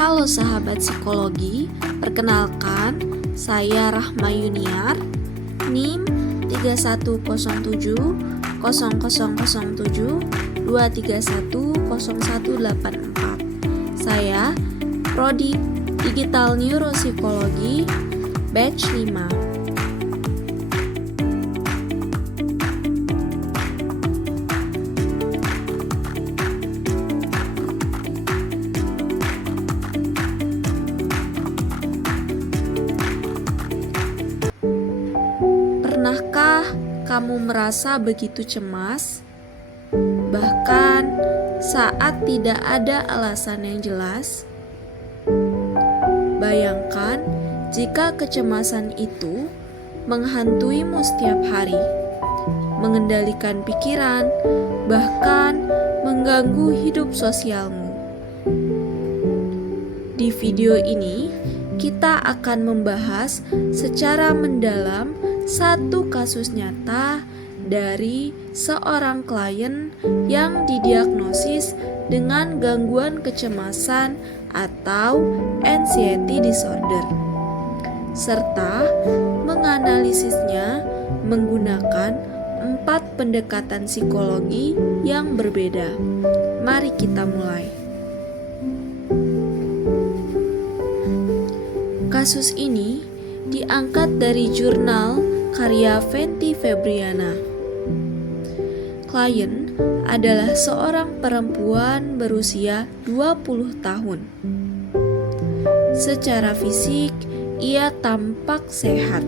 Halo sahabat psikologi, perkenalkan saya Rahma Yuniar, NIM 3107 0007 2310184. Saya Prodi Digital Neuropsikologi Batch 5. Pernahkah kamu merasa begitu cemas? Bahkan saat tidak ada alasan yang jelas? Bayangkan jika kecemasan itu menghantuimu setiap hari, mengendalikan pikiran, bahkan mengganggu hidup sosialmu. Di video ini, kita akan membahas secara mendalam satu kasus nyata dari seorang klien yang didiagnosis dengan gangguan kecemasan atau anxiety disorder, serta menganalisisnya menggunakan 4 pendekatan psikologi yang berbeda. Mari kita mulai. Kasus ini diangkat dari jurnal karya Fenty Febriana. Klien adalah seorang perempuan berusia 20 tahun. Secara fisik, ia tampak sehat.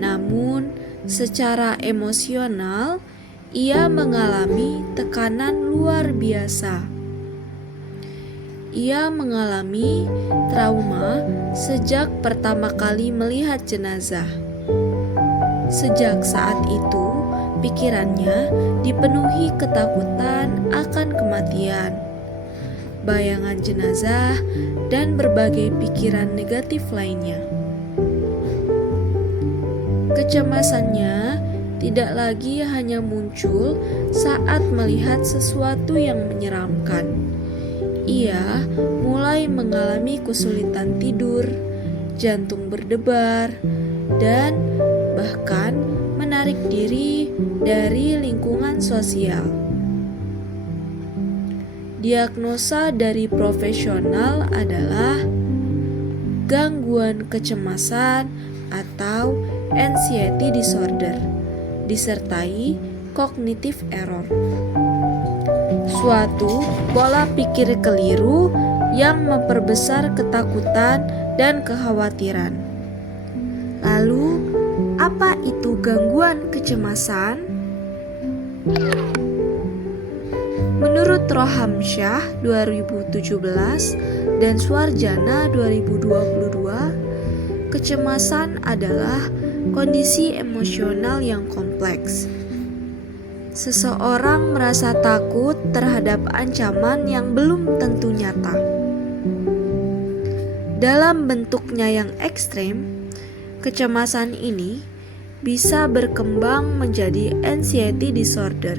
Namun, secara emosional, ia mengalami tekanan luar biasa. Ia mengalami trauma sejak pertama kali melihat jenazah. Sejak saat itu, pikirannya dipenuhi ketakutan akan kematian, bayangan jenazah, dan berbagai pikiran negatif lainnya. Kecemasannya tidak lagi hanya muncul saat melihat sesuatu yang menyeramkan. Ia mulai mengalami kesulitan tidur, jantung berdebar, dan bahkan menarik diri dari lingkungan sosial. Diagnosa dari profesional adalah gangguan kecemasan atau anxiety disorder, disertai cognitive error. Suatu pola pikir keliru yang memperbesar ketakutan dan kekhawatiran. Lalu, apa itu gangguan kecemasan? Menurut Rohamsyah 2017 dan Suarjana 2022, kecemasan adalah kondisi emosional yang kompleks. Seseorang merasa takut terhadap ancaman yang belum tentu nyata. Dalam bentuknya yang ekstrem, kecemasan ini bisa berkembang menjadi anxiety disorder,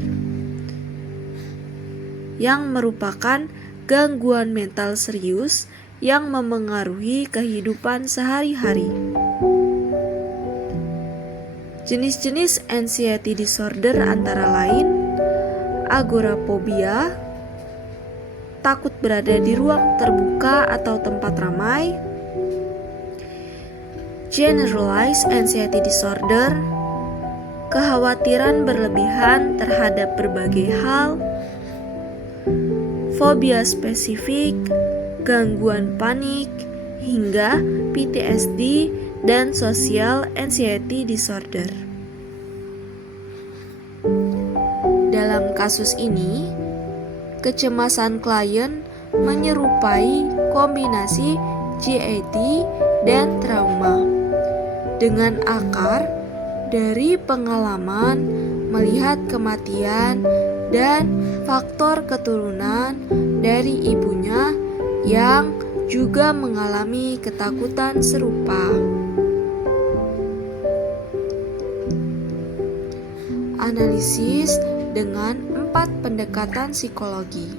yang merupakan gangguan mental serius yang memengaruhi kehidupan sehari-hari. Jenis-jenis anxiety disorder antara lain agorafobia, takut berada di ruang terbuka atau tempat ramai; generalized anxiety disorder, kekhawatiran berlebihan terhadap berbagai hal; fobia spesifik, gangguan panik, hingga PTSD dan social anxiety disorder. Dalam kasus ini, kecemasan klien menyerupai kombinasi GAD dan trauma, dengan akar dari pengalaman melihat kematian dan faktor keturunan dari ibunya yang juga mengalami ketakutan serupa. Analisis dengan 4 pendekatan psikologi.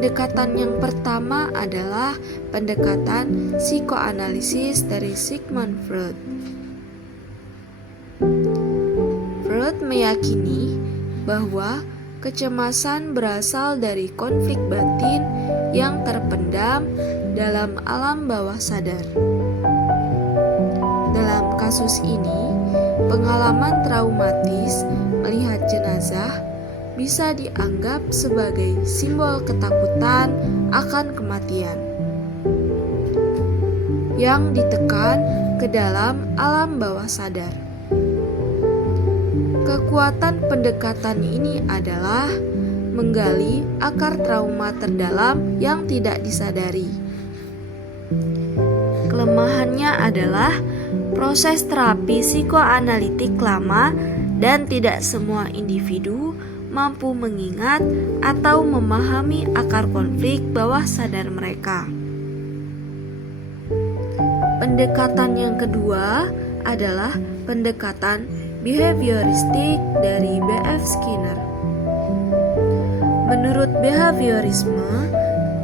Pendekatan yang pertama adalah pendekatan psikoanalisis dari Sigmund Freud. Freud meyakini bahwa kecemasan berasal dari konflik batin yang terpendam dalam alam bawah sadar. Dalam kasus ini, pengalaman traumatis melihat jenazah bisa dianggap sebagai simbol ketakutan akan kematian yang ditekan ke dalam alam bawah sadar. Kekuatan pendekatan ini adalah menggali akar trauma terdalam yang tidak disadari. Kelemahannya adalah proses terapi psikoanalitik lama dan tidak semua individu mampu mengingat atau memahami akar konflik bawah sadar mereka. Pendekatan yang kedua adalah pendekatan behavioristik dari B.F. Skinner. Menurut behaviorisme,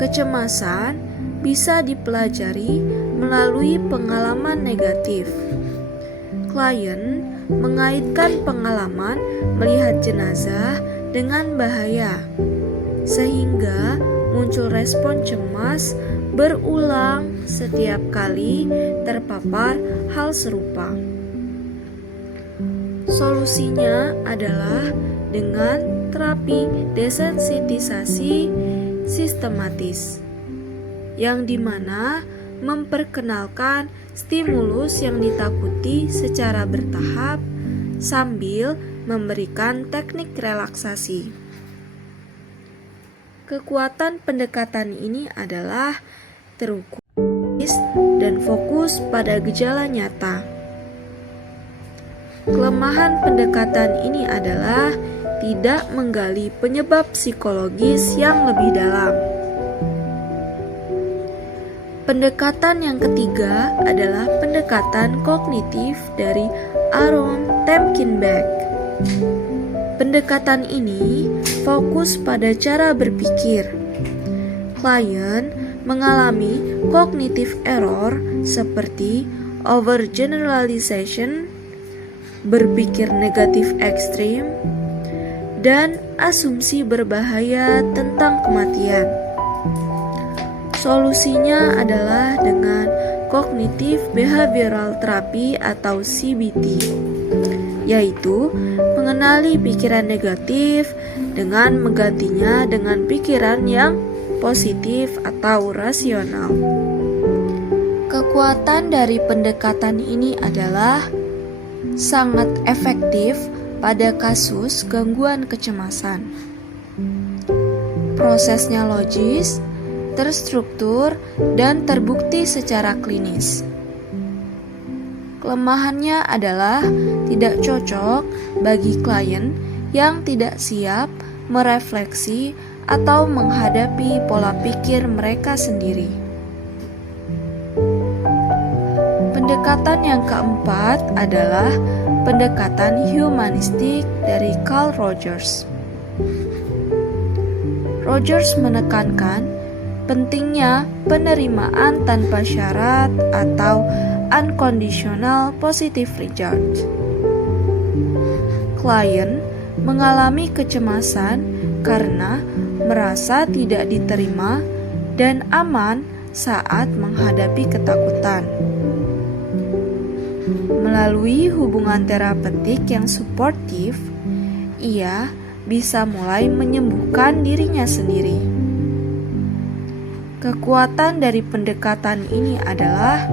kecemasan bisa dipelajari melalui pengalaman negatif. Klien mengaitkan pengalaman melihat jenazah dengan bahaya, sehingga muncul respon cemas berulang setiap kali terpapar hal serupa. Solusinya adalah dengan terapi desensitisasi sistematis, yang dimana memperkenalkan stimulus yang ditakuti secara bertahap sambil memberikan teknik relaksasi. Kekuatan pendekatan ini adalah terukur dan fokus pada gejala nyata. Kelemahan pendekatan ini adalah tidak menggali penyebab psikologis yang lebih dalam. Pendekatan yang ketiga adalah pendekatan kognitif dari Aaron Temkinbeck. Pendekatan ini fokus pada cara berpikir. Klien mengalami cognitive error seperti overgeneralization, berpikir negatif ekstrim, dan asumsi berbahaya tentang kematian. Solusinya adalah dengan Cognitive Behavioral Therapy atau CBT, yaitu mengenali pikiran negatif dengan menggantinya dengan pikiran yang positif atau rasional. Kekuatan dari pendekatan ini adalah sangat efektif pada kasus gangguan kecemasan. Prosesnya logis, terstruktur, dan terbukti secara klinis. Kelemahannya adalah tidak cocok bagi klien yang tidak siap merefleksi atau menghadapi pola pikir mereka sendiri. Pendekatan yang keempat adalah pendekatan humanistik dari Carl Rogers. Rogers menekankan pentingnya penerimaan tanpa syarat atau unconditional positive recharge. Klien mengalami kecemasan karena merasa tidak diterima dan aman saat menghadapi ketakutan. Melalui hubungan terapeutik yang suportif, ia bisa mulai menyembuhkan dirinya sendiri. Kekuatan dari pendekatan ini adalah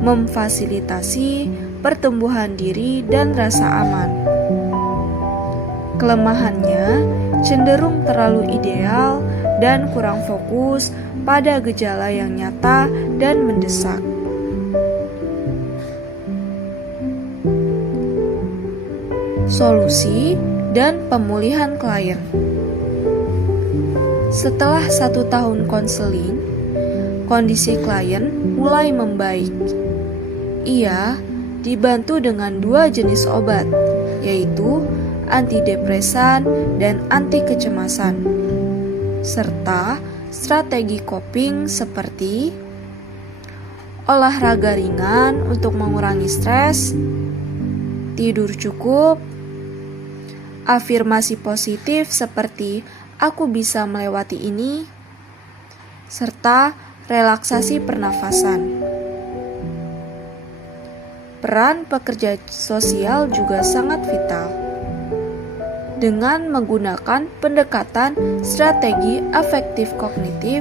memfasilitasi pertumbuhan diri dan rasa aman. Kelemahannya cenderung terlalu ideal dan kurang fokus pada gejala yang nyata dan mendesak. Solusi dan pemulihan klien. Setelah 1 tahun konseling, kondisi klien mulai membaik. Ia dibantu dengan 2 jenis obat, yaitu antidepresan dan anti kecemasan. serta strategi coping seperti olahraga ringan untuk mengurangi stres, tidur cukup, afirmasi positif seperti "aku bisa melewati ini", serta relaksasi pernafasan. Peran pekerja sosial juga sangat vital. Dengan menggunakan pendekatan strategi afektif kognitif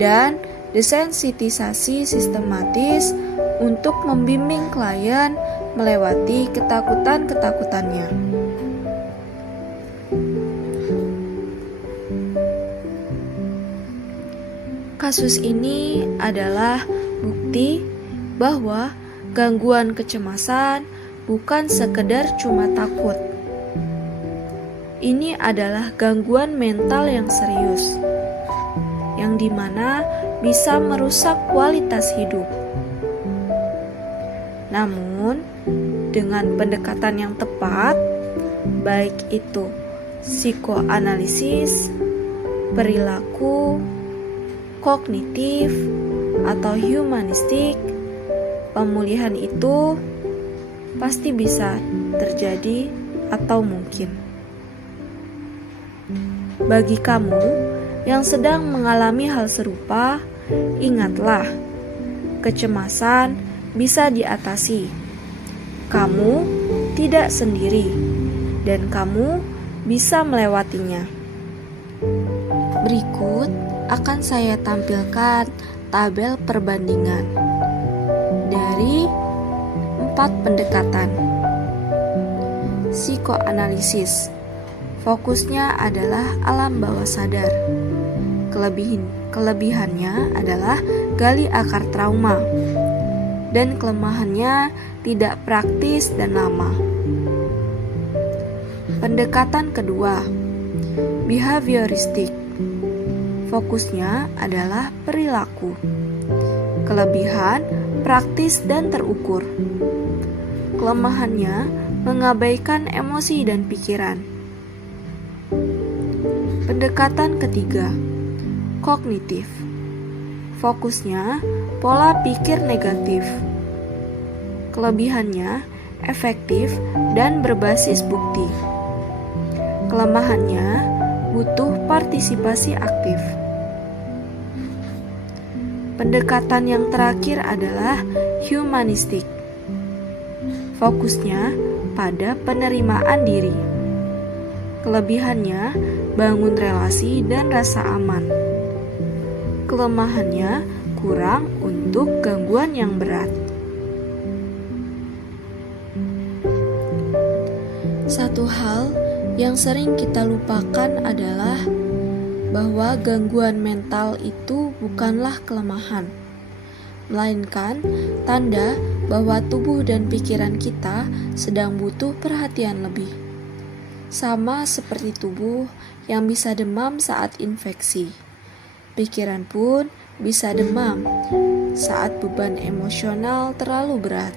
dan desensitisasi sistematis untuk membimbing klien melewati ketakutan-ketakutannya. Kasus ini adalah bukti bahwa gangguan kecemasan bukan sekedar cuma takut. Ini adalah gangguan mental yang serius, yang dimana bisa merusak kualitas hidup. Namun, dengan pendekatan yang tepat, baik itu psikoanalisis, perilaku, kognitif, atau humanistik, pemulihan itu pasti bisa terjadi atau mungkin. Bagi kamu yang sedang mengalami hal serupa, ingatlah, kecemasan bisa diatasi. Kamu tidak sendiri, dan kamu bisa melewatinya. Berikut akan saya tampilkan tabel perbandingan dari 4 pendekatan. Psikoanalisis fokusnya adalah alam bawah sadar. Kelebihannya adalah gali akar trauma, dan kelemahannya tidak praktis dan lama. Pendekatan kedua, behavioristik, fokusnya adalah perilaku. Kelebihan praktis dan terukur. Kelemahannya mengabaikan emosi dan pikiran. Pendekatan ketiga, kognitif, fokusnya pola pikir negatif. Kelebihannya efektif dan berbasis bukti. Kelemahannya butuh partisipasi aktif. Pendekatan yang terakhir adalah humanistik. Fokusnya pada penerimaan diri. Kelebihannya bangun relasi dan rasa aman. Kelemahannya kurang untuk gangguan yang berat. Satu hal yang sering kita lupakan adalah bahwa gangguan mental itu bukanlah kelemahan, melainkan tanda bahwa tubuh dan pikiran kita sedang butuh perhatian lebih. Sama seperti tubuh yang bisa demam saat infeksi, pikiran pun bisa demam saat beban emosional terlalu berat.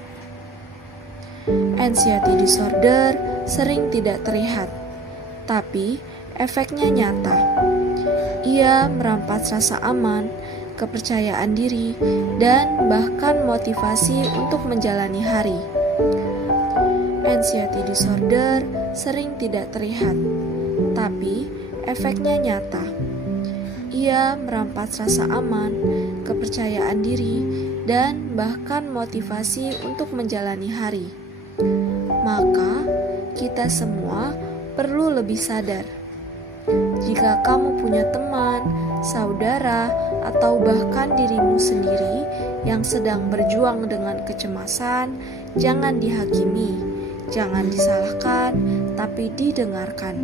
Anxiety disorder sering tidak terlihat, tapi efeknya nyata. Ia merampas rasa aman, kepercayaan diri, dan bahkan motivasi untuk menjalani hari. Anxiety disorder sering tidak terlihat, tapi efeknya nyata. Ia merampas rasa aman, kepercayaan diri, dan bahkan motivasi untuk menjalani hari. Maka, kita semua perlu lebih sadar. Jika kamu punya teman, saudara, atau bahkan dirimu sendiri yang sedang berjuang dengan kecemasan, jangan dihakimi, jangan disalahkan, tapi didengarkan.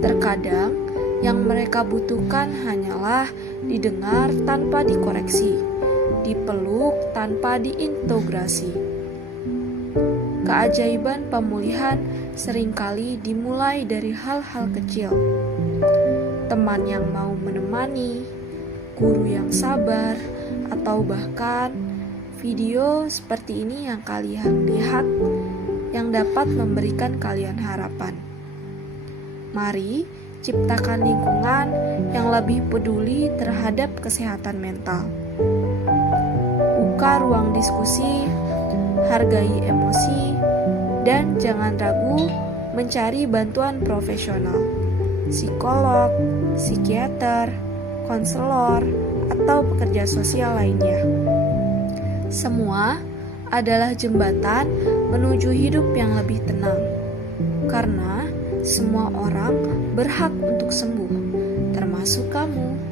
Terkadang, yang mereka butuhkan hanyalah didengar tanpa dikoreksi, dipeluk tanpa diintegrasi. Keajaiban pemulihan seringkali dimulai dari hal-hal kecil. Teman yang mau menemani, guru yang sabar, atau bahkan video seperti ini yang kalian lihat yang dapat memberikan kalian harapan. Mari ciptakan lingkungan yang lebih peduli terhadap kesehatan mental. Buka ruang diskusi, hargai emosi, dan jangan ragu mencari bantuan profesional, psikolog, psikiater, konselor, atau pekerja sosial lainnya. Semua adalah jembatan menuju hidup yang lebih tenang, karena semua orang berhak untuk sembuh, termasuk kamu.